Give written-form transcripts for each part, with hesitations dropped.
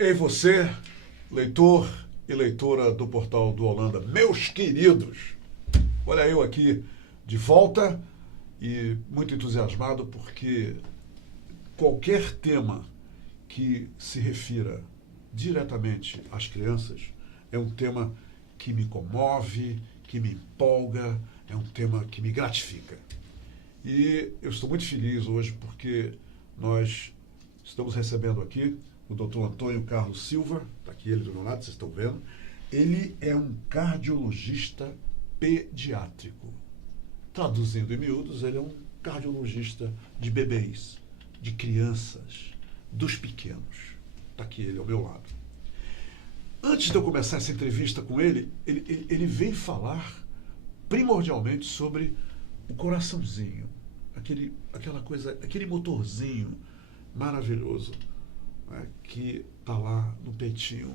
Ei você, leitor e leitora do Portal do Holanda, meus queridos, olha eu aqui de volta e muito entusiasmado porque qualquer tema que se refira diretamente às crianças é um tema que me comove, que me empolga, é um tema que me gratifica. E eu estou muito feliz hoje porque nós estamos recebendo aqui o Dr. Antônio Carlos Silva, está aqui ele do meu lado, vocês estão vendo. Ele é um cardiologista pediátrico. Traduzindo em miúdos, ele é um cardiologista de bebês, de crianças, dos pequenos. Está aqui ele ao meu lado. Antes de eu começar essa entrevista com ele, ele veio falar primordialmente sobre o coraçãozinho, aquela coisa, aquele motorzinho maravilhoso, né, que está lá no peitinho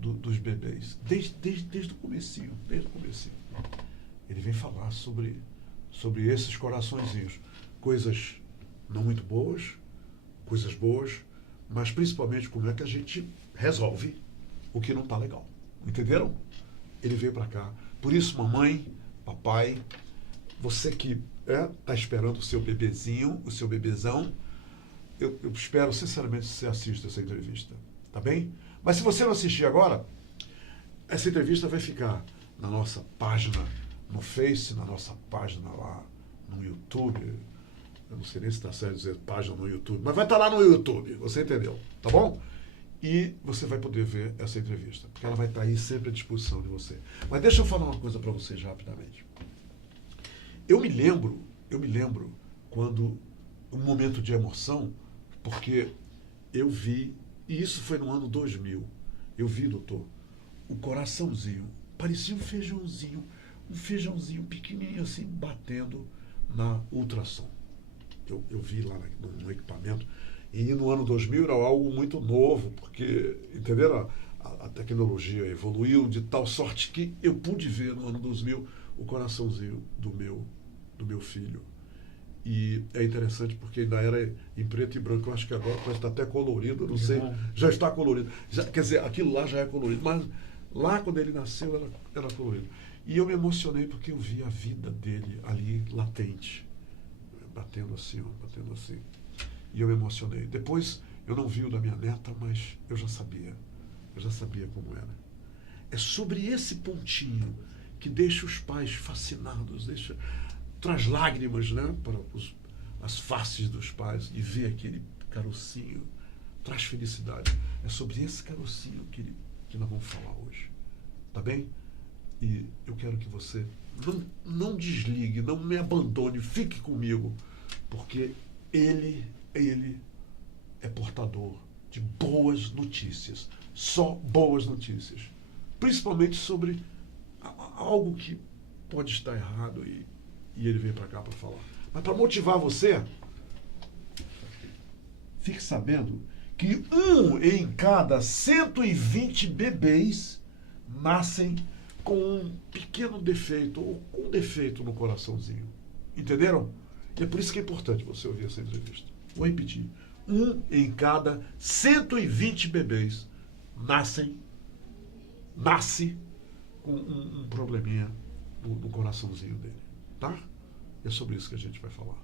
dos bebês, desde o comecinho, Ele vem falar sobre esses coraçõezinhos, coisas não muito boas, coisas boas, mas principalmente como é que a gente resolve o que não está legal. Entenderam? Ele veio para cá. Por isso, mamãe, papai, você que está esperando o seu bebezinho, o seu bebezão, eu espero sinceramente que você assista essa entrevista, tá bem? Mas se você não assistir agora, essa entrevista vai ficar na nossa página no Face, na nossa página lá no YouTube. Eu não sei nem se está certo dizer página no YouTube, mas vai estar lá no YouTube, você entendeu, tá bom? E você vai poder ver essa entrevista, porque ela vai estar aí sempre à disposição de você. Mas deixa eu falar uma coisa para vocês rapidamente. Eu me lembro quando um momento de emoção, porque eu vi, e isso foi no ano 2000, eu vi, doutor, o coraçãozinho, parecia um feijãozinho pequenininho assim, batendo na ultrassom. Eu vi lá no equipamento, e no ano 2000 era algo muito novo, porque, entenderam? A tecnologia evoluiu de tal sorte que eu pude ver no ano 2000 o coraçãozinho do meu filho. E é interessante porque ainda era em preto e branco, eu acho que agora pode estar até colorido, não sei, já está colorido. Quer dizer, aquilo lá já é colorido, mas lá quando ele nasceu era colorido. E eu me emocionei porque eu vi a vida dele ali latente, batendo assim. E eu me emocionei. Depois eu não vi o da minha neta, mas eu já sabia como era. É sobre esse pontinho que deixa os pais fascinados, traz lágrimas, né, para as faces dos pais, e ver aquele carocinho, traz felicidade. É sobre esse carocinho que nós vamos falar hoje, tá bem? E eu quero que você não desligue, não me abandone, fique comigo, porque ele é portador de boas notícias, só boas notícias, principalmente sobre algo que pode estar errado e ele veio para cá para falar. Mas para motivar você, fique sabendo que 1 em cada 120 bebês nascem com um pequeno defeito, ou com um defeito no coraçãozinho. Entenderam? E é por isso que é importante você ouvir essa entrevista. Vou repetir. 1 em cada 120 bebês nasce com um probleminha no coraçãozinho dele. Tá? É sobre isso que a gente vai falar.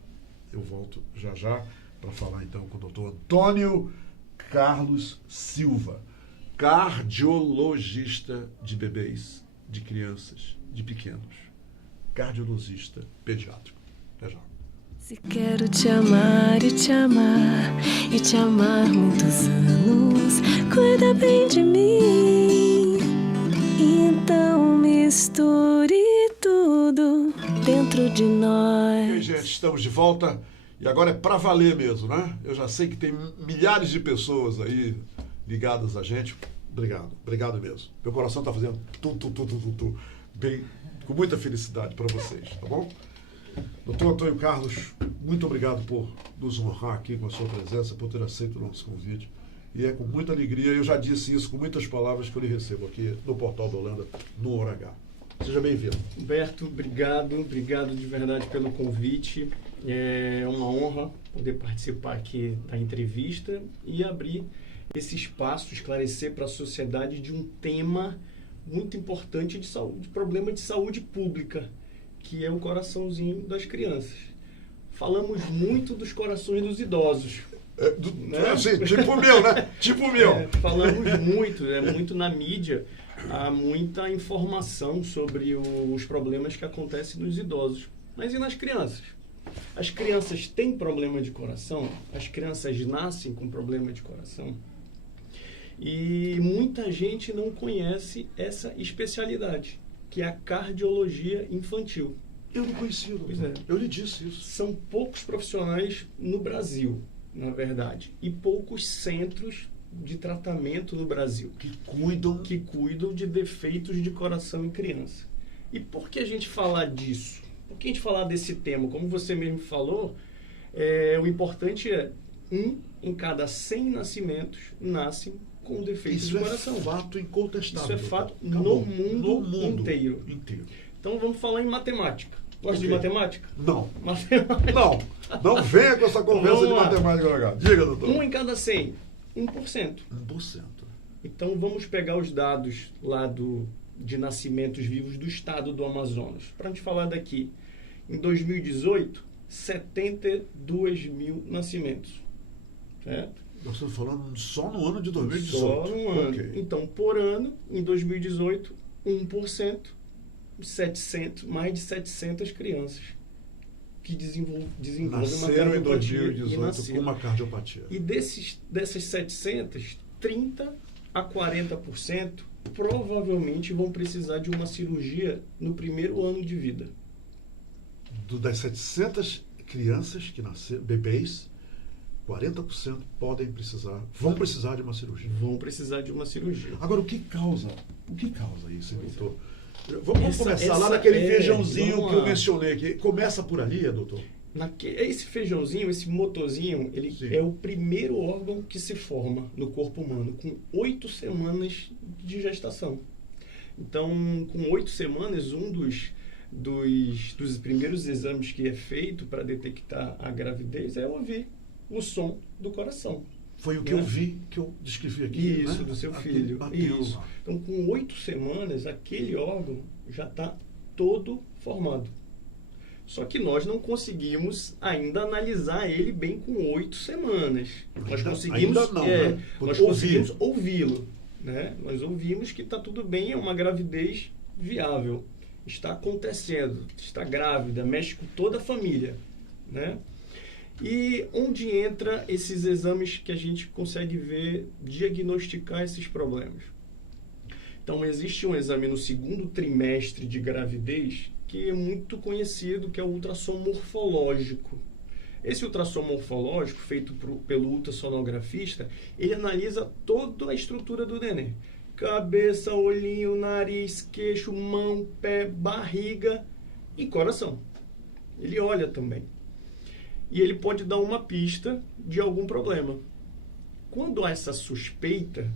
Eu volto já para falar então com o Dr. Antônio Carlos Silva, cardiologista de bebês, de crianças, de pequenos, cardiologista pediátrico. Até já. Se quero te amar e te amar e te amar muitos anos, cuida bem de mim. Então misture tudo dentro de nós. E aí, gente, estamos de volta e agora é pra valer mesmo, né? Eu já sei que tem milhares de pessoas aí ligadas a gente. Obrigado mesmo. Meu coração tá fazendo tu. Bem, com muita felicidade para vocês, tá bom? Doutor Antônio Carlos, muito obrigado por nos honrar aqui com a sua presença, por ter aceito o nosso convite. E é com muita alegria, eu já disse isso com muitas palavras que eu lhe recebo aqui no Portal da Holanda, no Hora H. Seja bem-vindo. Humberto, obrigado de verdade pelo convite. É uma honra poder participar aqui da entrevista e abrir esse espaço, esclarecer para a sociedade de um tema muito importante de saúde, problema de saúde pública, que é o coraçãozinho das crianças. Falamos muito dos corações dos idosos. Assim, tipo o meu, né? Tipo o meu. Falamos muito, muito na mídia, há muita informação sobre os problemas que acontecem nos idosos. Mas e nas crianças? As crianças têm problema de coração? As crianças nascem com problema de coração? E muita gente não conhece essa especialidade, que é a cardiologia infantil. Eu não conhecia, Pois é. Eu lhe disse isso. São poucos profissionais no Brasil, na verdade, e poucos centros de tratamento no Brasil Que cuidam de defeitos de coração em criança. E por que a gente falar disso? Por que a gente falar desse tema? Como você mesmo falou, o importante é 1 em cada 100 nascimentos nascem com defeitos de coração. Isso é fato incontestável. Isso é fato Acabou. no mundo inteiro. Então vamos falar em matemática. Gosta de matemática? Não. Matemática. Não venha com essa conversa de matemática agora. Diga, doutor. 1 em cada 100, 1%. 1%. Então vamos pegar os dados lá de nascimentos vivos do estado do Amazonas. Para a gente falar daqui, em 2018, 72 mil nascimentos. Certo? Nós estamos falando só no ano de 2018. Só no ano. Okay. Então, por ano, em 2018, 1%, mais de 700 crianças que desenvolvem uma nasceram em cardiopatia 2018 com uma cardiopatia. E dessas 700, 30 a 40% provavelmente vão precisar de uma cirurgia no primeiro ano de vida. Das 700 crianças que nasceram, bebês, 40% vão precisar de uma cirurgia. Vão precisar de uma cirurgia. Agora, o que causa isso, doutor? Vamos começar lá naquele feijãozinho que eu mencionei aqui. Começa por ali, doutor? Esse feijãozinho, esse motorzinho, ele Sim. é o primeiro órgão que se forma no corpo humano, com 8 semanas de gestação. Então, com 8 semanas, um dos primeiros exames que é feito para detectar a gravidez é ouvir o som do coração. Foi o que eu vi, que eu descrevi aqui. Isso, né? do seu Aquele filho. bateu Isso. lá. Então, com 8 semanas, aquele órgão já está todo formado. Só que nós não conseguimos ainda analisar ele bem com 8 semanas. Nós conseguimos, ainda não, né? nós conseguimos ouvi-lo. Né? Nós ouvimos que está tudo bem, é uma gravidez viável. Está acontecendo, está grávida, mexe com toda a família. Né? E onde entra esses exames que a gente consegue ver, diagnosticar esses problemas? Então, existe um exame no segundo trimestre de gravidez que é muito conhecido, que é o ultrassom morfológico. Esse ultrassom morfológico, feito pelo ultrassonografista, ele analisa toda a estrutura do neném. Cabeça, olhinho, nariz, queixo, mão, pé, barriga e coração. Ele olha também. E ele pode dar uma pista de algum problema. Quando há essa suspeita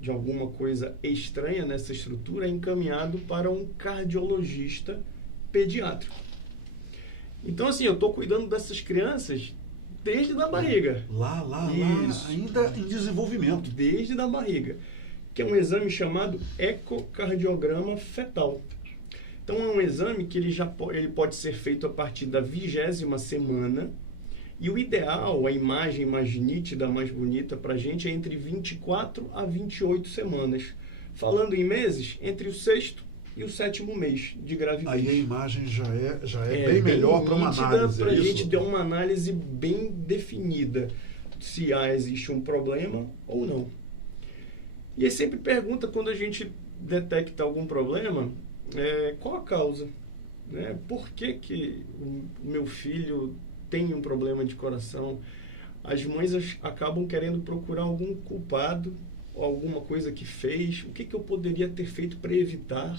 de alguma coisa estranha nessa estrutura, é encaminhado para um cardiologista pediátrico. Então, assim, eu estou cuidando dessas crianças desde a barriga. Lá, ainda em desenvolvimento. Desde a barriga. Que é um exame chamado ecocardiograma fetal. Então, é um exame que ele pode ser feito a partir da 20ª semana. E o ideal, a imagem mais nítida, mais bonita para a gente é entre 24 a 28 semanas. Falando em meses, entre o 6º e o 7º mês de gravidez. Aí a imagem já é bem melhor para uma análise. Para a gente ter uma análise bem definida se existe um problema ou não. E aí sempre pergunta, quando a gente detecta algum problema, qual a causa? Né? Por que o meu filho tem um problema de coração? As mães acabam querendo procurar algum culpado, alguma coisa que fez, o que eu poderia ter feito para evitar.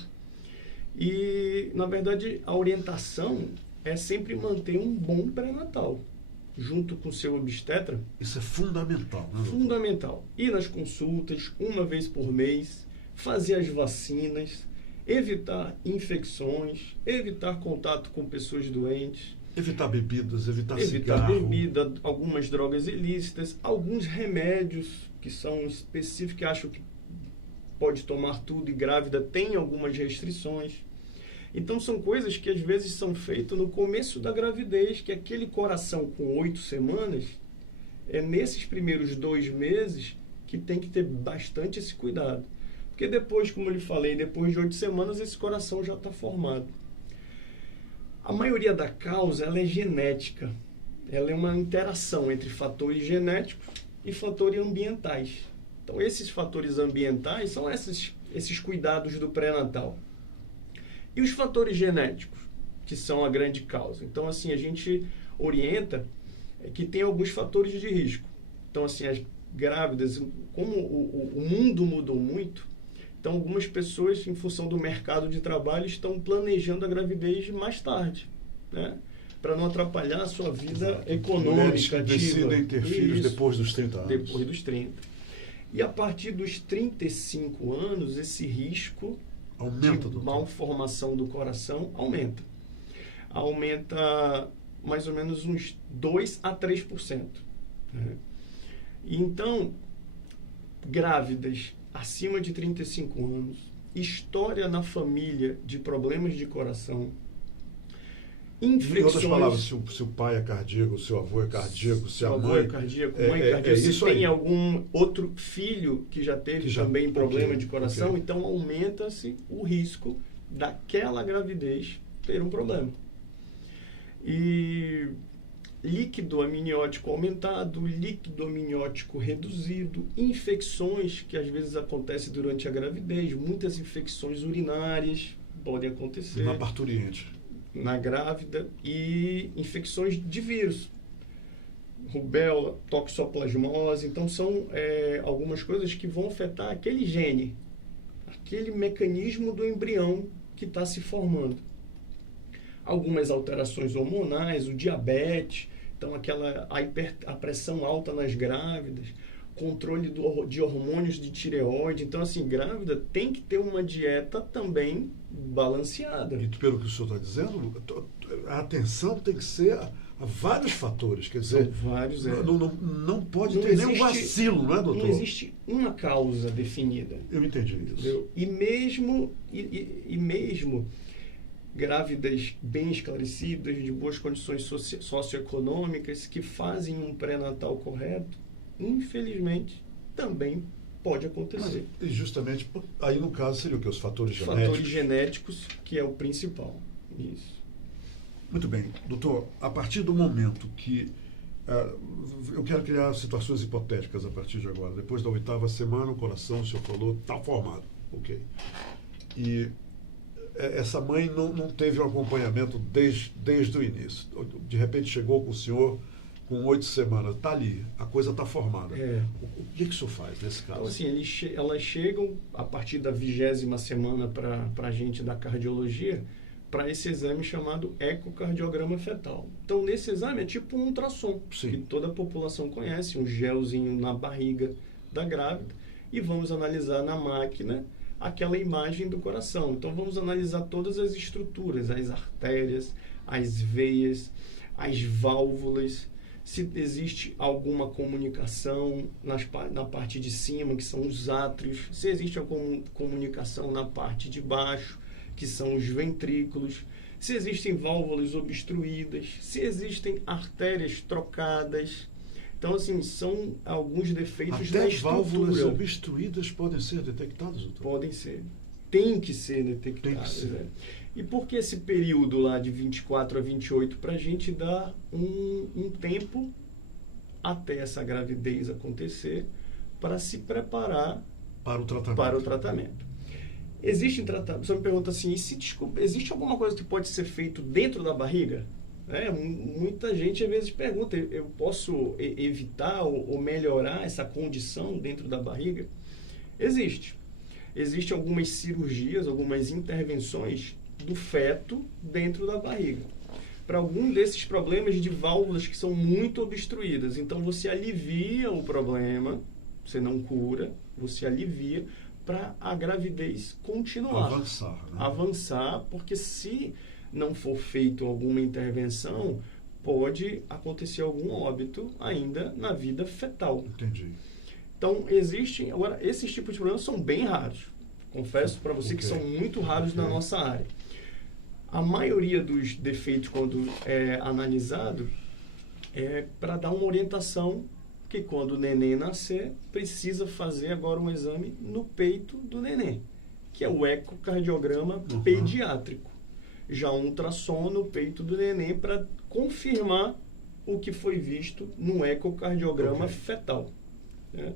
E, na verdade, a orientação é sempre manter um bom pré-natal, junto com o seu obstetra. Isso é fundamental, né? Fundamental. Ir nas consultas, uma vez por mês, fazer as vacinas, evitar infecções, evitar contato com pessoas doentes. Evitar bebidas, evitar Evitar cigarro. bebida, algumas drogas ilícitas, alguns remédios que são específicos, que acham que pode tomar tudo e grávida tem algumas restrições. Então são coisas que às vezes são feitas no começo da gravidez, que aquele coração com 8 semanas, é nesses primeiros 2 meses que tem que ter bastante esse cuidado. Porque depois, como eu lhe falei, depois de 8 semanas esse coração já está formado. A maioria da causa ela é genética. Ela é uma interação entre fatores genéticos e fatores ambientais. Então, esses fatores ambientais são esses cuidados do pré-natal. E os fatores genéticos, que são a grande causa. Então, assim, a gente orienta que tem alguns fatores de risco. Então, assim, as grávidas, como o mundo mudou muito, então algumas pessoas, em função do mercado de trabalho, estão planejando a gravidez mais tarde, né? Para não atrapalhar a sua vida econômica. Mulheres que decidem ter filhos depois dos 30 anos. Depois dos 30. E a partir dos 35 anos, esse risco Aumenta, de malformação do coração aumenta. Aumenta mais ou menos uns 2 a 3%. Né? Então, grávidas acima de 35 anos, história na família de problemas de coração, infecções... Em outras palavras, se o pai é cardíaco, se o avô é cardíaco, se a mãe... avô é cardíaco, mãe é cardíaco, se tem algum outro filho que já teve também problema de coração, então aumenta-se o risco daquela gravidez ter um problema. E líquido amniótico aumentado, líquido amniótico reduzido, infecções que às vezes acontecem durante a gravidez, muitas infecções urinárias podem acontecer. Na parturiente. Na grávida, e infecções de vírus, rubéola, toxoplasmose. Então são algumas coisas que vão afetar aquele gene, aquele mecanismo do embrião que está se formando. Algumas alterações hormonais, o diabetes, então a pressão alta nas grávidas, controle de hormônios de tireoide. Então, assim, grávida tem que ter uma dieta também balanceada. E pelo que o senhor está dizendo, a atenção tem que ser a vários fatores. Quer dizer, vários, não pode ter nenhum vacilo, não é, doutor? Não existe uma causa definida. Eu entendi isso. Entendeu? E mesmo grávidas bem esclarecidas, de boas condições socioeconômicas, que fazem um pré-natal correto, infelizmente, também pode acontecer. Mas, e justamente, aí no caso seria o que? Os fatores genéticos? Fatores genéticos, que é o principal. Isso. Muito bem. Doutor, a partir do momento que... eu quero criar situações hipotéticas a partir de agora. Depois da 8ª semana, o coração, o senhor falou, está formado. Ok. E essa mãe não teve um acompanhamento desde o início. De repente chegou com o senhor com 8 semanas. Está ali, a coisa está formada. O que o senhor faz nesse caso? Então, assim, elas chegam a partir da 20ª semana para a gente da cardiologia, para esse exame chamado ecocardiograma fetal. Então, nesse exame é tipo um ultrassom, Sim, que toda a população conhece, um gelzinho na barriga da grávida, e vamos analisar na máquina aquela imagem do coração. Então, vamos analisar todas as estruturas, as artérias, as veias, as válvulas, se existe alguma comunicação na parte de cima, que são os átrios, se existe alguma comunicação na parte de baixo, que são os ventrículos, se existem válvulas obstruídas, se existem artérias trocadas. Então, assim, são alguns defeitos da estrutura. Até válvulas obstruídas podem ser detectadas, doutor? Podem ser. Tem que ser detectadas. Tem que ser. E por que esse período lá de 24 a 28? Para a gente dar um tempo até essa gravidez acontecer para se preparar para o tratamento. Existe tratamento. Você me pergunta assim, existe alguma coisa que pode ser feito dentro da barriga? Muita gente às vezes pergunta, eu posso evitar ou melhorar essa condição dentro da barriga? Existe. Existem algumas cirurgias, algumas intervenções do feto dentro da barriga, para algum desses problemas de válvulas que são muito obstruídas. Então, você alivia o problema, você não cura, você alivia para a gravidez continuar. Avançar, né? Avançar, porque se não for feito alguma intervenção, pode acontecer algum óbito ainda na vida fetal. Entendi. Então, existem... Agora, esses tipos de problemas são bem raros. Confesso para você que são muito raros na nossa área. A maioria dos defeitos, quando é analisado, é para dar uma orientação que quando o neném nascer, precisa fazer agora um exame no peito do neném, que é o ecocardiograma pediátrico. Já um ultrassom no peito do neném para confirmar o que foi visto no ecocardiograma fetal. Né?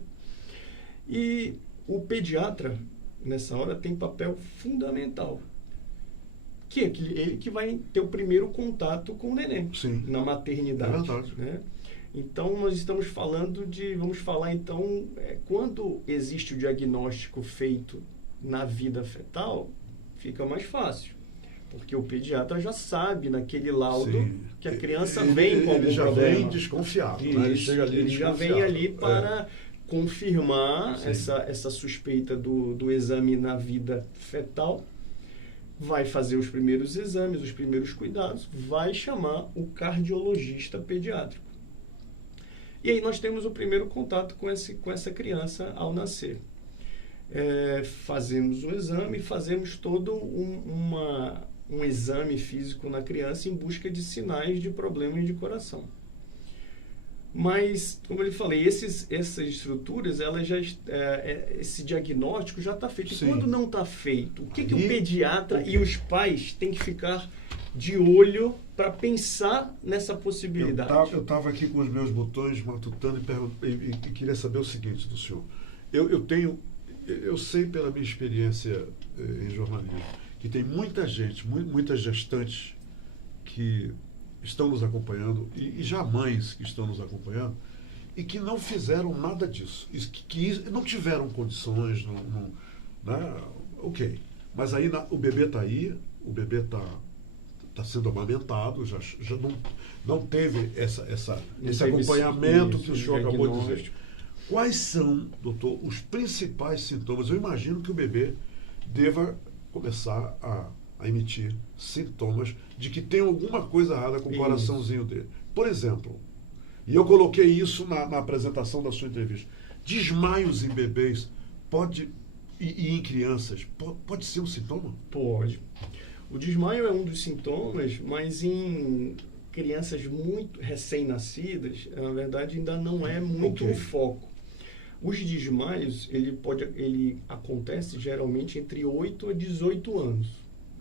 E o pediatra, nessa hora, tem papel fundamental, que é ele que vai ter o primeiro contato com o neném. Sim. Na maternidade. É verdade. Né? Então, nós estamos falando vamos falar então, quando existe o diagnóstico feito na vida fetal, fica mais fácil. Porque o pediatra já sabe naquele laudo que a criança vem com algum já problema. Vem desconfiado. Né? Ele chega ali ele já vem ali para confirmar essa suspeita do exame na vida fetal, vai fazer os primeiros exames, os primeiros cuidados, vai chamar o cardiologista pediátrico. E aí nós temos o primeiro contato com essa criança ao nascer. Fazemos o exame, fazemos todo um exame físico na criança em busca de sinais de problemas de coração. Mas, como eu falei, essas estruturas, esse diagnóstico já está feito. Sim. E quando não está feito, o que o pediatra e os pais têm que ficar de olho para pensar nessa possibilidade? Eu estava aqui com os meus botões matutando e queria saber o seguinte do senhor. Eu sei pela minha experiência em jornalismo que tem muita gente, muitas gestantes que estão nos acompanhando e já mães que estão nos acompanhando e que não fizeram nada disso, que não tiveram condições, né? Ok, mas aí o bebê está aí, o bebê está sendo amamentado, já não teve esse acompanhamento que o senhor acabou de dizer. Quais são, doutor, os principais sintomas? Eu imagino que o bebê deva começar a emitir sintomas de que tem alguma coisa errada com o coraçãozinho dele. Por exemplo, e eu coloquei isso na apresentação da sua entrevista, desmaios em bebês e em crianças, pode ser um sintoma? Pode. O desmaio é um dos sintomas, mas em crianças muito recém-nascidas, na verdade, ainda não é muito o foco. Os desmaios, ele acontece geralmente entre 8 a 18 anos.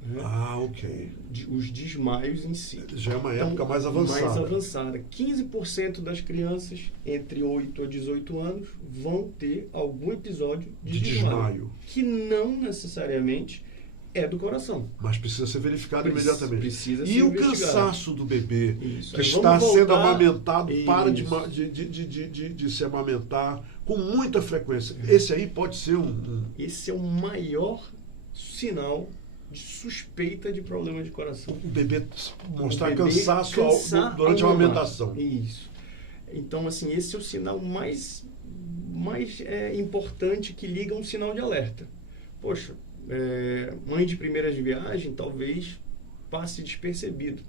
Né? Ok. Os desmaios em si. Já é uma época mais avançada. Mais avançada. 15% das crianças entre 8 a 18 anos vão ter algum episódio de desmaio. Que não necessariamente é do coração. Mas precisa ser verificado imediatamente. Precisa ser investigado. O cansaço do bebê que Aí está sendo amamentado, para Isso. de se amamentar com muita frequência. Esse aí pode ser Esse é o maior sinal de suspeita de problema de coração. O bebê mostrar cansaço durante a amamentação. Isso. Então, assim, esse é o sinal mais importante que liga um sinal de alerta. Poxa, mãe de primeiras viagens talvez passe despercebido.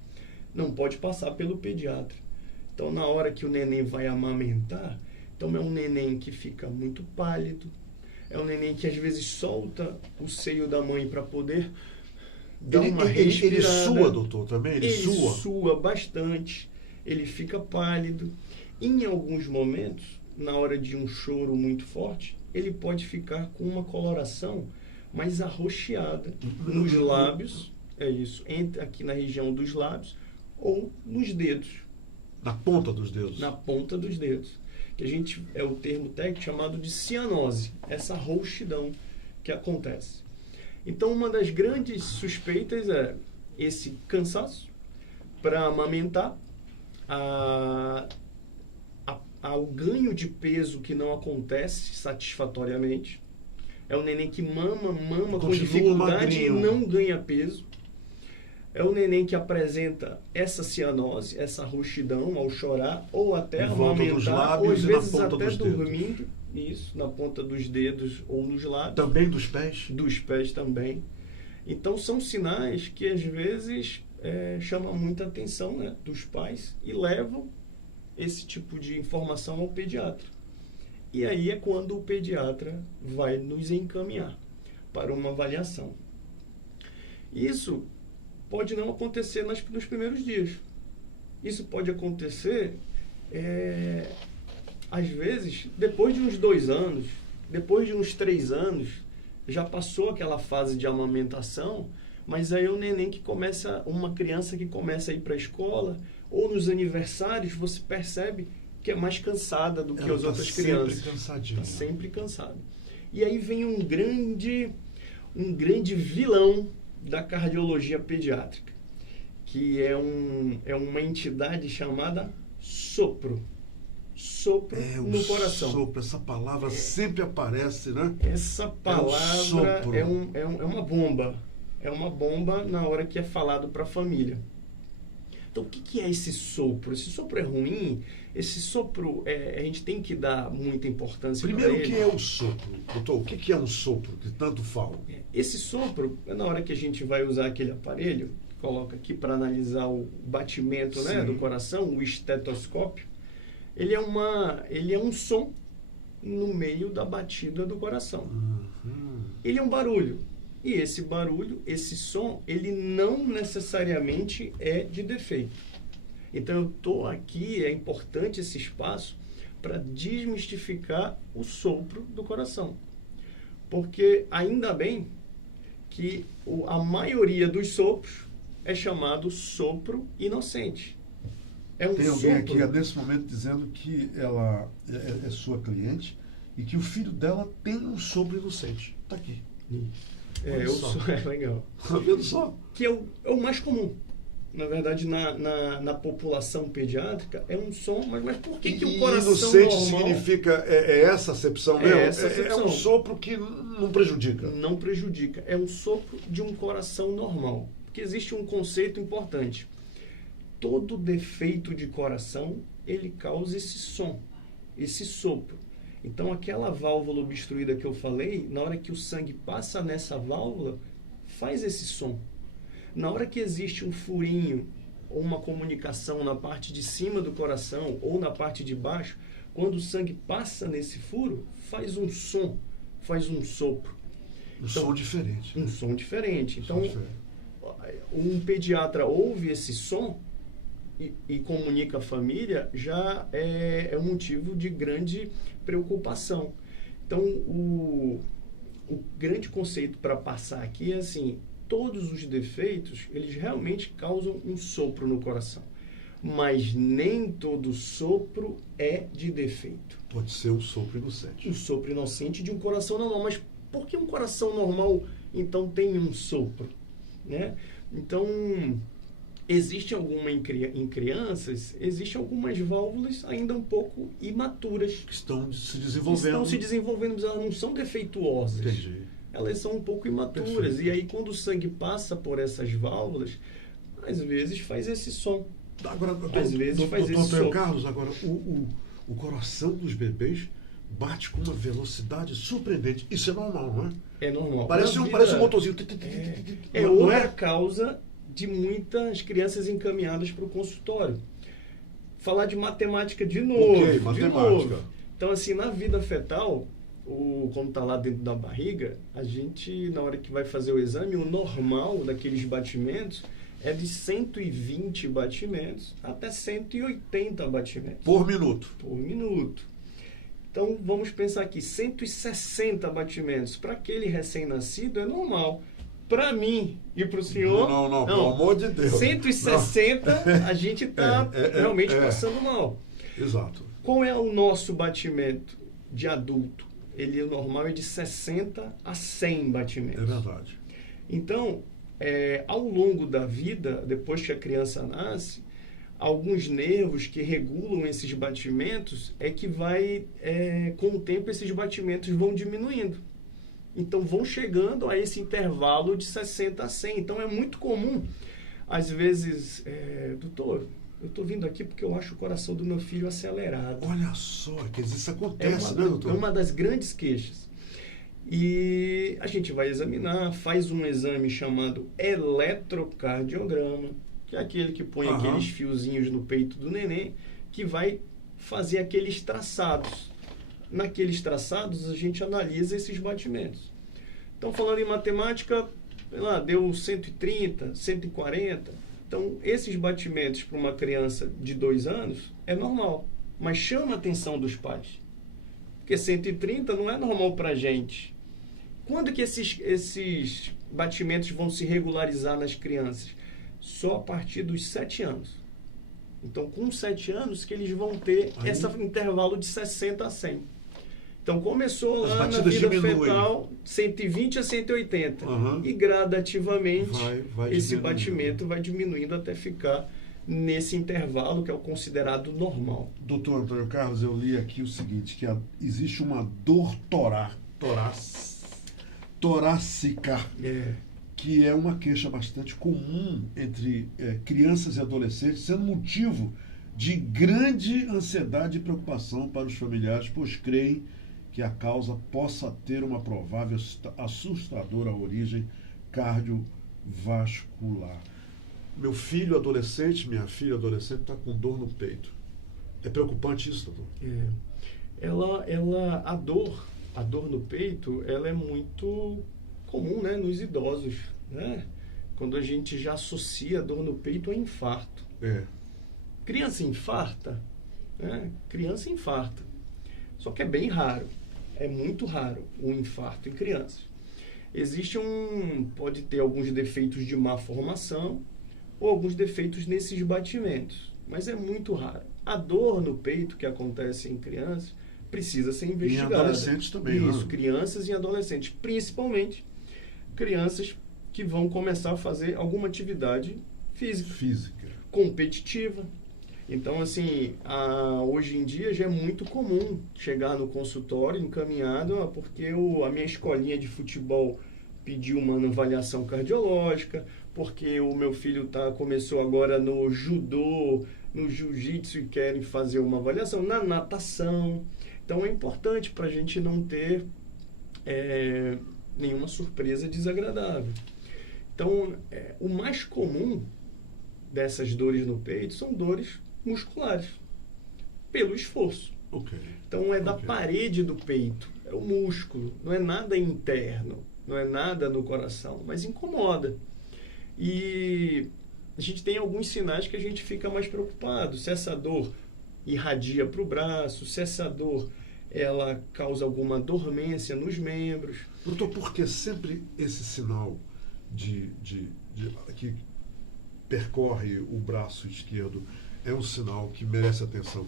Não pode passar pelo pediatra. Então, na hora que o neném vai amamentar, então é um neném que fica muito pálido, é um neném que às vezes solta o seio da mãe para poder dar uma respirada. Ele sua, doutor, também? Ele sua? Sua bastante, ele fica pálido. Em alguns momentos, na hora de um choro muito forte, ele pode ficar com uma coloração mais arroxeada nos lábios, aqui na região dos lábios, ou nos dedos. Na ponta dos dedos? Na ponta dos dedos. Que é o termo técnico chamado de cianose, essa roxidão que acontece. Então, uma das grandes suspeitas é esse cansaço para amamentar, ao ganho de peso que não acontece satisfatoriamente. É o neném que mama com dificuldade e não ganha peso. É o neném que apresenta essa cianose, essa roxidão ao chorar, ou até amamentar, ou às vezes até dormindo. Isso, na ponta dos dedos ou nos lábios. Também dos pés? Dos pés também. Então, são sinais que, às vezes, chama muita atenção, né, dos pais e levam esse tipo de informação ao pediatra. E aí é quando o pediatra vai nos encaminhar para uma avaliação. Isso pode não acontecer nos primeiros dias. Isso pode acontecer, às vezes, depois de uns 2 anos, depois de uns 3 anos, já passou aquela fase de amamentação, mas aí uma criança que começa a ir para a escola, ou nos aniversários, você percebe que é mais cansada do que as outras crianças. Sempre cansadinha. Está sempre cansada. E aí vem um grande vilão da cardiologia pediátrica, que é uma entidade chamada sopro. Sopro no coração. Sopro, essa palavra sempre aparece, né? Essa palavra é uma bomba. É uma bomba na hora que é falado para a família. Então, o que é esse sopro? Esse sopro é ruim? Esse sopro, a gente tem que dar muita importância para ele. Primeiro, o que é o sopro? Doutor, o que é um sopro que tanto falam? Esse sopro, na hora que a gente vai usar aquele aparelho, coloca aqui para analisar o batimento, né, do coração, o estetoscópio, ele é um som no meio da batida do coração. Ele é um barulho. E esse barulho, esse som, ele não necessariamente é de defeito. Então eu estou aqui, é importante esse espaço para desmistificar o sopro do coração. Porque ainda bem que a maioria dos sopros é chamado sopro inocente. Tem alguém aqui nesse momento dizendo que ela é sua cliente e que o filho dela tem um sopro inocente. Está aqui. Legal. Está vendo só? Que é o mais comum. Na verdade, na população pediátrica, é um som, mas por que o coração inocente normal... significa, essa acepção mesmo? É um sopro que não prejudica. Não prejudica. É um sopro de um coração normal. Porque existe um conceito importante. Todo defeito de coração, ele causa esse som, esse sopro. Então, aquela válvula obstruída que eu falei, na hora que o sangue passa nessa válvula, faz esse som. Na hora que existe um furinho ou uma comunicação na parte de cima do coração ou na parte de baixo, quando o sangue passa nesse furo, faz um som, faz um sopro. Som diferente. Um som diferente. Então, um pediatra ouve esse som e comunica à família, já é um motivo de grande preocupação. Então, o grande conceito para passar aqui é assim: todos os defeitos, eles realmente causam um sopro no coração. Mas nem todo sopro é de defeito. Pode ser um sopro inocente. Um sopro inocente de um coração normal. Mas por que um coração normal, então, tem um sopro? Né? Então, existe em crianças, existem algumas válvulas ainda um pouco imaturas. Que estão se desenvolvendo. Mas elas não são defeituosas. Entendi. Elas são um pouco imaturas. Perfeito. E aí, quando o sangue passa por essas válvulas, às vezes faz esse som. Agora, às vezes faz esse som. Carlos, agora, o coração dos bebês bate com uma velocidade surpreendente. Isso é normal, não é? É normal. Parece um motorzinho. É outra causa de muitas crianças encaminhadas para o consultório. Falar de matemática de novo. Ok, matemática. Então, assim, na vida fetal, quando está lá dentro da barriga, a gente, na hora que vai fazer o exame, o normal daqueles batimentos é de 120 batimentos até 180 batimentos. Por minuto. Por minuto. Então, vamos pensar aqui, 160 batimentos para aquele recém-nascido é normal. Para mim e para o senhor... Não, pelo amor de Deus. 160, não. A gente está realmente passando mal. Exato. Qual é o nosso batimento de adulto? O normal é de 60 a 100 batimentos. É verdade. Então, ao longo da vida, depois que a criança nasce, alguns nervos que regulam esses batimentos com o tempo, esses batimentos vão diminuindo. Então, vão chegando a esse intervalo de 60 a 100. Então, é muito comum, às vezes, doutor, eu estou vindo aqui porque eu acho o coração do meu filho acelerado. Olha só, quer dizer, isso acontece, né, doutor? É uma das grandes queixas. E a gente vai examinar, faz um exame chamado eletrocardiograma. que é aquele que põe Aham. aqueles fiozinhos no peito do neném, que vai fazer aqueles traçados. Naqueles traçados, a gente analisa esses batimentos. Então, falando em matemática, sei lá, deu 130, 140. Então, esses batimentos para uma criança de 2 anos é normal, mas chama a atenção dos pais. Porque 130 não é normal para a gente. Quando que esses batimentos vão se regularizar nas crianças? Só a partir dos 7 anos. Então, com 7 anos que eles vão ter esse intervalo de 60 a 100. Então, começou lá na vida fetal, 120 a 180. E gradativamente, vai esse diminuindo. Batimento vai diminuindo até ficar nesse intervalo que é o considerado normal. Doutor Antônio Carlos, eu li aqui o seguinte, que existe uma dor torácica, que é uma queixa bastante comum entre crianças e adolescentes, sendo motivo de grande ansiedade e preocupação para os familiares, pois creem que a causa possa ter uma provável assustadora origem cardiovascular. Meu filho adolescente, minha filha adolescente está com dor no peito. É preocupante isso, doutor? A dor no peito, ela é muito comum, né, nos idosos, né? Quando a gente já associa a dor no peito a infarto. Criança infarta, né? Criança infarta. Só que é bem raro, é muito raro um infarto em crianças. Pode ter alguns defeitos de má formação ou alguns defeitos nesses batimentos, mas é muito raro. A dor no peito que acontece em crianças precisa ser investigada. Em adolescentes também, Isso, crianças e adolescentes, principalmente crianças que vão começar a fazer alguma atividade física. Competitiva. Então, assim, hoje em dia já é muito comum chegar no consultório encaminhado, porque a minha escolinha de futebol pediu uma avaliação cardiológica, porque o meu filho começou agora no judô, no jiu-jitsu e querem fazer uma avaliação, na natação. Então, é importante para a gente não ter nenhuma surpresa desagradável. Então, o mais comum dessas dores no peito são dores musculares, pelo esforço. Então, da parede do peito, é o músculo, não é nada interno, não é nada no coração, mas incomoda. E a gente tem alguns sinais que a gente fica mais preocupado. Se essa dor irradia para o braço, se essa dor ela causa alguma dormência nos membros. Doutor, por que sempre esse sinal que percorre o braço esquerdo é um sinal que merece atenção?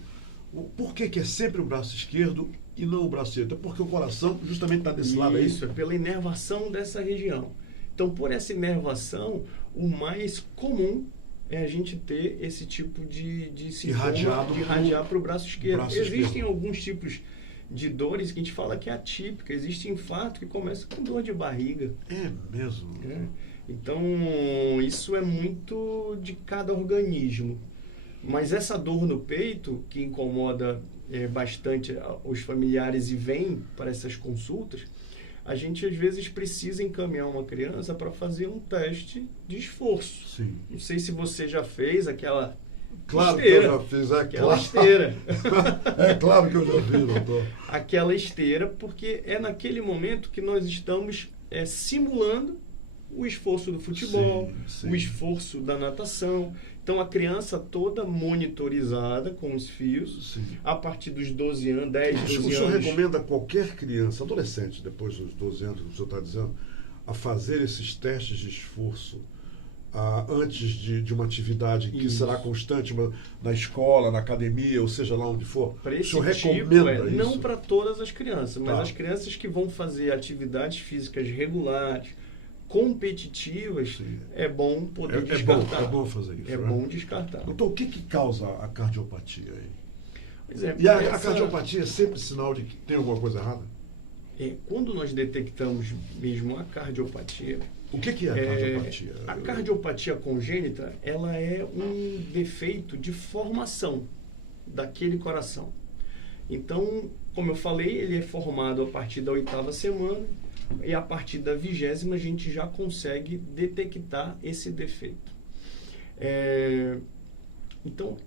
Por que é sempre o braço esquerdo e não o braço direito? É porque o coração justamente está desse lado aí? Isso, é pela inervação dessa região. Então, por essa inervação, o mais comum é a gente ter esse tipo de sintoma de irradiar para o braço esquerdo. Existem alguns tipos de dores que a gente fala que é atípica. Existe infarto que começa com dor de barriga. É mesmo? Então, isso é muito de cada organismo. Mas essa dor no peito, que incomoda bastante os familiares e vem para essas consultas, a gente às vezes precisa encaminhar uma criança para fazer um teste de esforço. Sim. Não sei se você já fez aquela Claro esteira. Que eu já fiz aquela esteira. É claro que eu já fiz, doutor. Aquela esteira, porque é naquele momento que nós estamos simulando o esforço do futebol, sim. O esforço da natação. Então, a criança toda monitorizada com os fios, sim. A partir dos 12 anos, 10, 12 anos. O senhor recomenda a qualquer criança, adolescente, depois dos 12 anos, que o senhor está dizendo, a fazer esses testes de esforço antes de uma atividade que será constante na escola, na academia, ou seja lá onde for? O senhor recomenda isso? Não para todas as crianças, mas as crianças que vão fazer atividades físicas regulares, competitivas, sim. É bom poder descartar. É bom fazer isso. É bom descartar. Então, o que causa a cardiopatia aí? Pois é, e a cardiopatia é sempre sinal de que tem alguma coisa errada? Quando nós detectamos mesmo a cardiopatia... O que é a cardiopatia? A cardiopatia congênita, ela é um defeito de formação daquele coração. Então, como eu falei, ele é formado a partir da 8ª semana, e a partir da 20ª a gente já consegue detectar esse defeito. Então,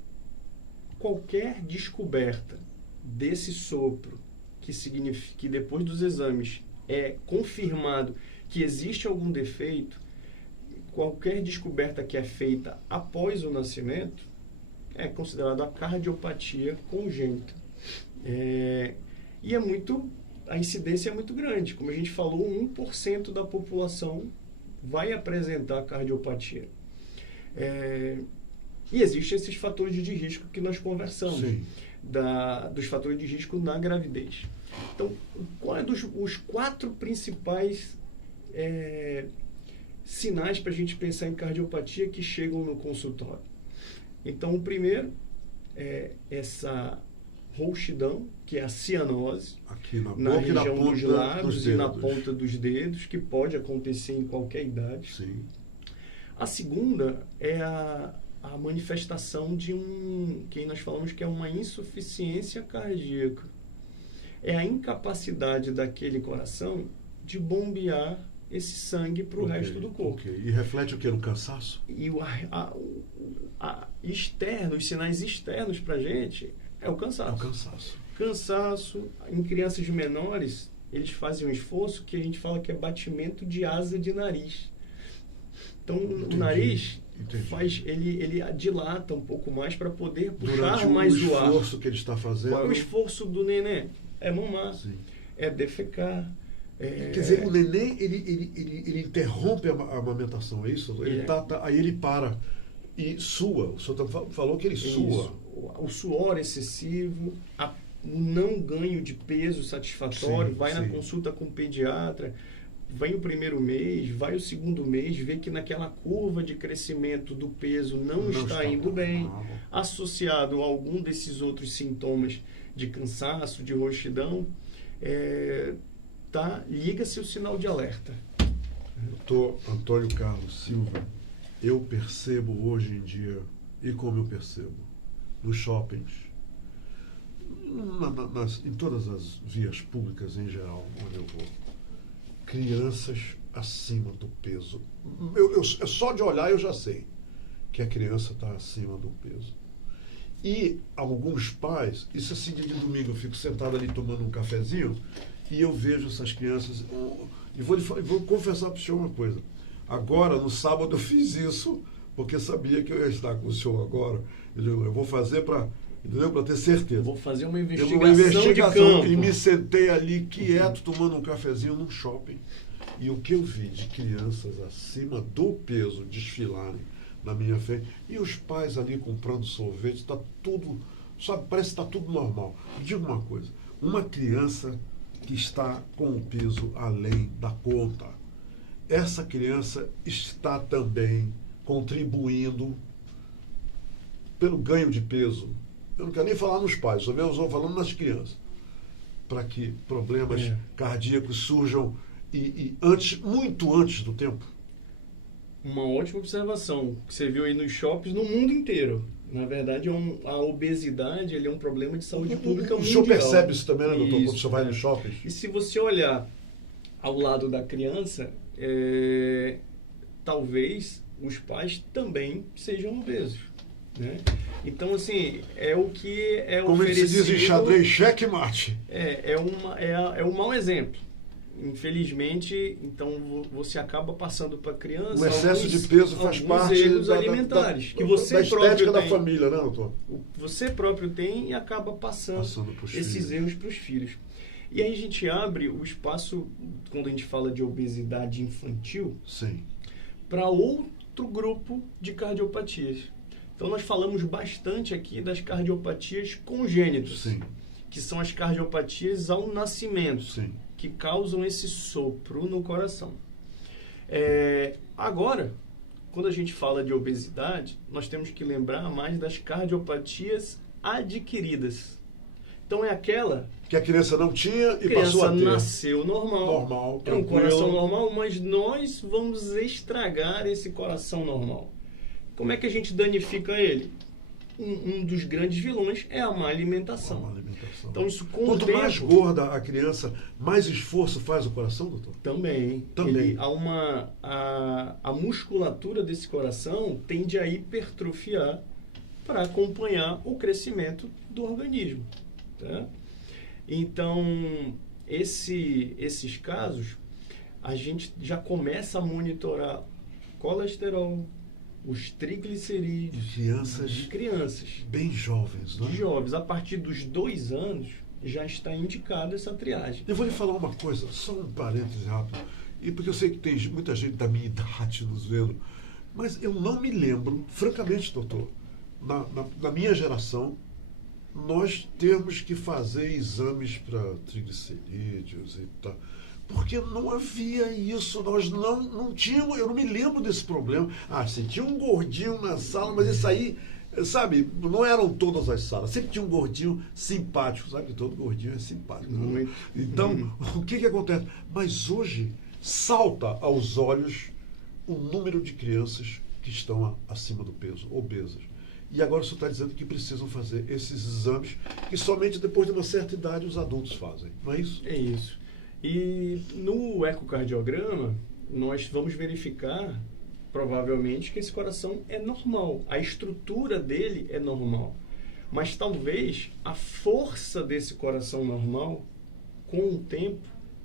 qualquer descoberta desse sopro, que significa que depois dos exames é confirmado que existe algum defeito, qualquer descoberta que é feita após o nascimento é considerada a cardiopatia congênita. E a incidência é muito grande. Como a gente falou, 1% da população vai apresentar cardiopatia. E existem esses fatores de risco que nós conversamos, dos fatores de risco na gravidez. Então, qual é os 4 principais sinais para a gente pensar em cardiopatia que chegam no consultório? Então, o primeiro é essa rouxidão, que é a cianose, aqui na região dos lábios e na ponta dos dedos, que pode acontecer em qualquer idade. Sim. A segunda é a manifestação de que nós falamos que é uma insuficiência cardíaca. É a incapacidade daquele coração de bombear esse sangue para o resto do corpo. E reflete o que? No cansaço? E os sinais externos para a gente é o cansaço. É o cansaço. Cansaço, em crianças menores, eles fazem um esforço que a gente fala que é batimento de asa de nariz. Então, o nariz ele dilata um pouo mais para poder puxar mais o ar. O esforço que ele está fazendo. Qual é o esforço do neném? É mamar, Sim. é defecar. Quer dizer, o neném, ele interrompe a amamentação, é isso? Aí ele para e sua. O senhor falou que ele sua. O suor excessivo, o não ganho de peso satisfatório, na consulta com o pediatra, vem o primeiro mês, vai o segundo mês, vê que naquela curva de crescimento do peso não está indo bem, associado a algum desses outros sintomas de cansaço, de rouxidão, liga-se o sinal de alerta. Doutor Antônio Carlos Silva, eu percebo hoje em dia, e como eu percebo, nos shoppings, em todas as vias públicas em geral, onde eu vou, crianças acima do peso. Só de olhar eu já sei que a criança está acima do peso. E alguns pais, isso assim de domingo, eu fico sentado ali tomando um cafezinho e eu vejo essas crianças. E vou confessar para o senhor uma coisa. Agora, no sábado, eu fiz isso porque sabia que eu ia estar com o senhor agora. Eu vou fazer para ter certeza. Vou fazer uma investigação de campo. E me sentei ali quieto, tomando um cafezinho num shopping. E o que eu vi de crianças acima do peso desfilarem na minha frente, e os pais ali comprando sorvete, está tudo, parece que está tudo normal. Me diga uma coisa, uma criança que está com o peso além da conta, essa criança está também contribuindo pelo ganho de peso. Eu não quero nem falar nos pais, só estou falando nas crianças, para que problemas cardíacos surjam muito antes do tempo. Uma ótima observação que você viu aí nos shoppings no mundo inteiro. Na verdade, a obesidade é um problema de saúde pública mundial. O senhor percebe isso também, né, doutor, quando o senhor vai nos shoppings? E se você olhar ao lado da criança, talvez os pais também sejam obesos, né? Então, assim, é o que é como oferecido... Como se diz em xadrez, checkmate. É um mau exemplo. Infelizmente, então você acaba passando para a criança... O excesso de peso faz parte erros alimentares que você da estética da tem, família, né, doutor? Você próprio tem e acaba passando esses erros para os filhos. E aí a gente abre o espaço, quando a gente fala de obesidade infantil, para outro grupo de cardiopatias. Então nós falamos bastante aqui das cardiopatias congênitas, que são as cardiopatias ao nascimento, que causam esse sopro no coração. Agora, quando a gente fala de obesidade, nós temos que lembrar mais das cardiopatias adquiridas. Então é aquela... que a criança não tinha e passou a ter. A criança nasceu normal, tem um coração normal, mas nós vamos estragar esse coração normal. Como é que a gente danifica ele? um dos grandes vilões é a má alimentação. Uma alimentação. Então, isso com o Quanto tempo, mais gorda a criança, mais esforço faz o coração, doutor? Também. A musculatura desse coração tende a hipertrofiar para acompanhar o crescimento do organismo. Tá? Então, esses casos, a gente já começa a monitorar colesterol, os triglicerídeos de crianças. Bem jovens, né? De jovens. A partir dos 2 anos, já está indicada essa triagem. Eu vou lhe falar uma coisa, só um parêntese rápido, e porque eu sei que tem muita gente da minha idade nos vendo, mas eu não me lembro, francamente, doutor, na minha geração, nós temos que fazer exames para triglicerídeos e tal, porque não havia isso, nós não tínhamos, eu não me lembro desse problema. Você tinha um gordinho na sala, mas isso aí, sabe, não eram todas as salas, sempre tinha um gordinho simpático, sabe, todo gordinho é simpático. Né? Então, o que acontece? Mas hoje, salta aos olhos o número de crianças que estão acima do peso, obesas. E agora o senhor está dizendo que precisam fazer esses exames que somente depois de uma certa idade os adultos fazem, não é isso? É isso. E no ecocardiograma, nós vamos verificar, provavelmente, que esse coração é normal. A estrutura dele é normal. Mas talvez a força desse coração normal, com o tempo,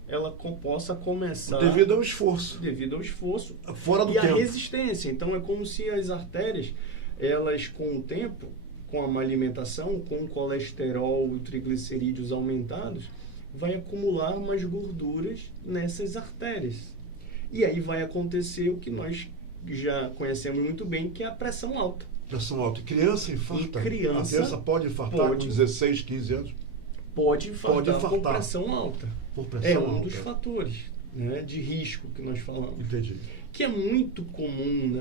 ela possa começar... Devido ao esforço. Devido ao esforço. Fora do tempo. E a resistência. Então, é como se as artérias, elas, com o tempo, com a má alimentação, com o colesterol e triglicerídeos aumentados, vai acumular mais gorduras nessas artérias. E aí vai acontecer o que nós já conhecemos muito bem, que é a pressão alta. Pressão alta. E criança infarta? A criança pode infartar com 16, 15 anos? Pode infartar por pressão alta. Por pressão alta. Dos fatores, né, de risco que nós falamos. Entendi. Que é muito comum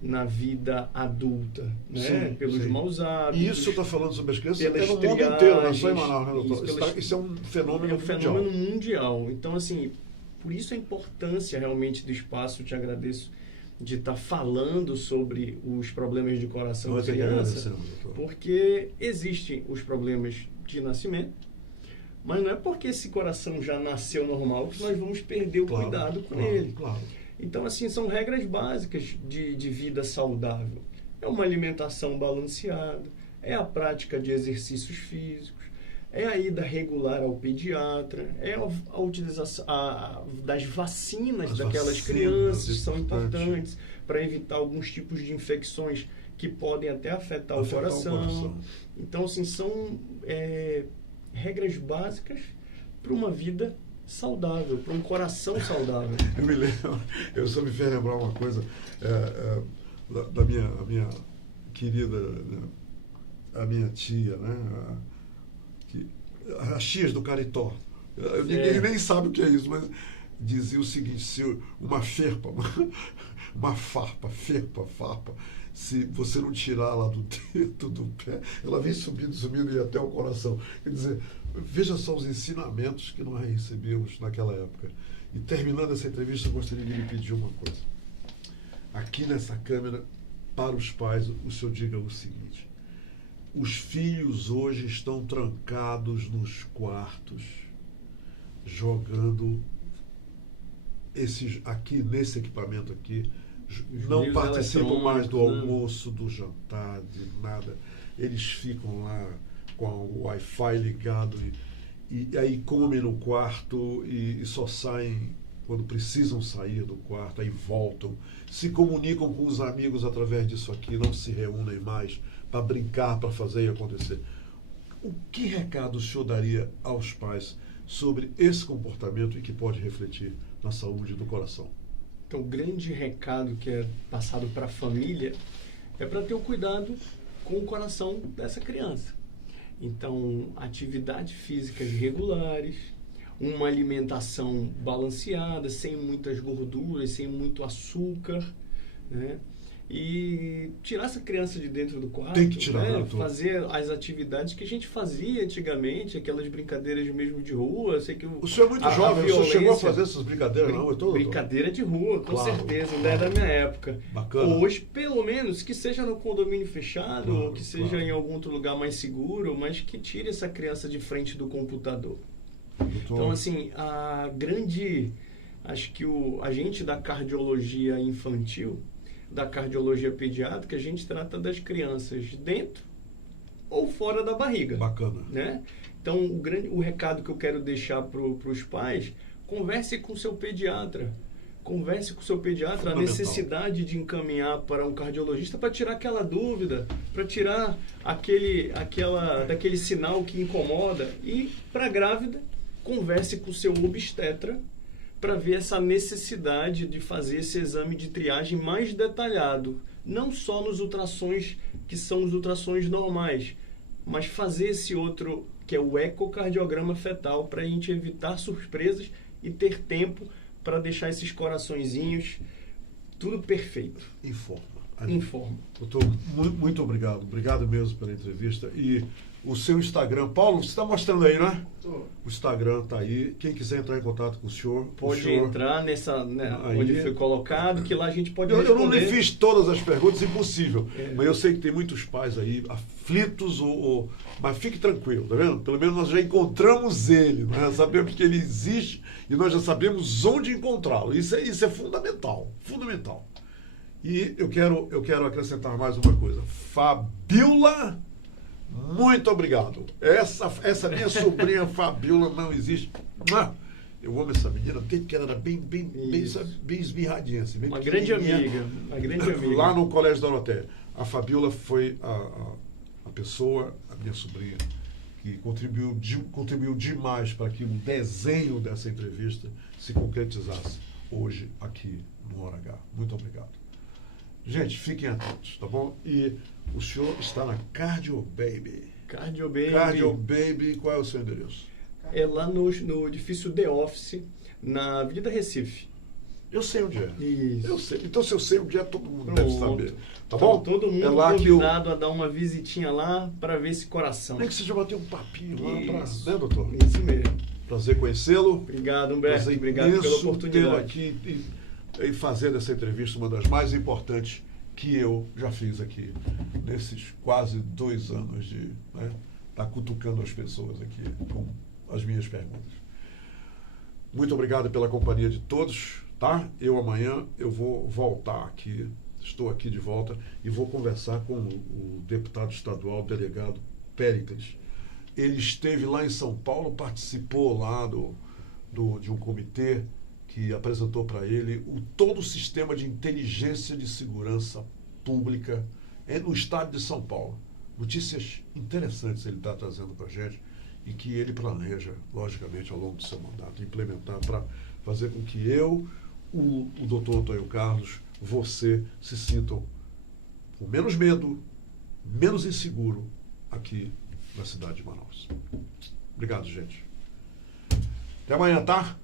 na vida adulta, né? Sim, pelos maus hábitos. E isso está falando sobre as crianças no mundo inteiro, não só em Manaus, né, doutor? Isso é um fenômeno mundial. Fenômeno mundial. Então, assim, por isso a importância realmente do espaço, te agradeço, de estar falando sobre os problemas de coração de criança, porque existem os problemas de nascimento, mas não é porque esse coração já nasceu normal que nós vamos perder o cuidado com ele. Claro. Então, assim, são regras básicas de vida saudável. É uma alimentação balanceada, é a prática de exercícios físicos, é a ida regular ao pediatra, é a utilização das vacinas daquelas crianças, que são importantes para evitar alguns tipos de infecções que podem até afetar o coração. Então, assim, são regras básicas para uma vida saudável, para um coração saudável. Eu me lembro, eu só me fez lembrar uma coisa da minha querida, a minha tia, né? As tias do Caritó. Ninguém nem sabe o que é isso, mas dizia o seguinte: se uma farpa, se você não tirar lá do dedo do pé, ela vem subindo e até o coração. Quer dizer, veja só os ensinamentos que nós recebemos naquela época. E terminando essa entrevista, eu gostaria de lhe pedir uma coisa. Aqui nessa câmera, para os pais, o senhor diga o seguinte: os filhos hoje estão trancados nos quartos, jogando aqui, nesse equipamento aqui, não participam mais do almoço, do jantar, de nada. Eles ficam lá com o Wi-Fi ligado e aí comem no quarto e só saem quando precisam sair do quarto, aí voltam, se comunicam com os amigos através disso aqui, não se reúnem mais para brincar, para fazer e acontecer. O que recado o senhor daria aos pais sobre esse comportamento e que pode refletir na saúde do coração? Então, o grande recado que é passado para a família é para ter o cuidado com o coração dessa criança. Então, atividades físicas regulares, uma alimentação balanceada, sem muitas gorduras, sem muito açúcar, né? e tirar essa criança de dentro do quarto, Tem que tirar, né? doutor. Fazer as atividades que a gente fazia antigamente, aquelas brincadeiras mesmo de rua. Eu sei que O senhor é muito jovem, o senhor chegou a fazer essas brincadeiras, não? Brincadeira de rua, com Claro, certeza, ainda claro. é da minha época. Bacana. Hoje, pelo menos, que seja no condomínio fechado, Claro, ou que seja claro. em algum outro lugar mais seguro, mas que tire essa criança de frente do computador. Doutor, Então, assim, acho que a gente da cardiologia infantil, da cardiologia pediátrica, a gente trata das crianças dentro ou fora da barriga. bacana. Né? Então, o recado que eu quero deixar para os pais, converse com o seu pediatra. Converse com o seu pediatra a Fundamental. necessidade de encaminhar para um cardiologista para tirar aquela dúvida, para tirar daquele sinal que incomoda. E para a grávida, converse com o seu obstetra para ver essa necessidade de fazer esse exame de triagem mais detalhado. Não só nos ultrassons, que são os ultrassons normais, mas fazer esse outro, que é o ecocardiograma fetal, para a gente evitar surpresas e ter tempo para deixar esses coraçõezinhos tudo perfeito. Informa. Doutor, muito obrigado. Obrigado mesmo pela entrevista. E o seu Instagram, Paulo, você está mostrando aí, né? O Instagram está aí. Quem quiser entrar em contato com o senhor... Pode entrar nessa, né, aí, onde foi colocado, que lá a gente pode eu responder. não lhe fiz todas as perguntas, impossível. É. Mas eu sei que tem muitos pais aí aflitos, mas fique tranquilo, tá vendo? Pelo menos nós já encontramos ele, nós sabemos que ele existe e nós já sabemos onde encontrá-lo. Isso é fundamental, fundamental. E eu quero acrescentar mais uma coisa. Fabiola, muito obrigado. Essa minha sobrinha Fabiola não existe. Eu amo essa menina, porque ela era bem esmirradinha. Assim, bem Uma grande pequenininha. amiga. Lá no Colégio Doroteia. A Fabiola foi a pessoa, a minha sobrinha, que contribuiu demais para que o desenho dessa entrevista se concretizasse hoje aqui no Hora H. Muito obrigado. Gente, fiquem atentos, tá bom? E o senhor está na Cardio Baby. Cardio Baby. Cardio Baby, qual é o seu endereço? É lá no edifício The Office, na Avenida Recife. Eu sei onde é. Isso. Eu sei. Então, se eu sei onde é, todo mundo Pronto. deve saber. Tá bom? Todo mundo é lá convidado a dar uma visitinha lá para ver esse coração. Nem que seja bater um papinho lá, Isso. né, doutor? Isso mesmo. Prazer conhecê-lo. Obrigado, Humberto. Prazer Obrigado pela imenso oportunidade. tê-lo aqui e fazer dessa entrevista uma das mais importantes que eu já fiz aqui nesses quase 2 anos de estar cutucando as pessoas aqui com as minhas perguntas. Muito obrigado pela companhia de todos, tá? Amanhã eu vou voltar aqui, estou aqui de volta e vou conversar com o deputado estadual, delegado Péricles. Ele esteve lá em São Paulo, participou lá de um comitê que apresentou para ele todo o sistema de inteligência de segurança pública no estado de São Paulo. Notícias interessantes ele está trazendo para a gente e que ele planeja, logicamente, ao longo do seu mandato, implementar para fazer com que o doutor Antônio Carlos, você se sintam com menos medo, menos inseguro aqui na cidade de Manaus. Obrigado, gente. Até amanhã, tá?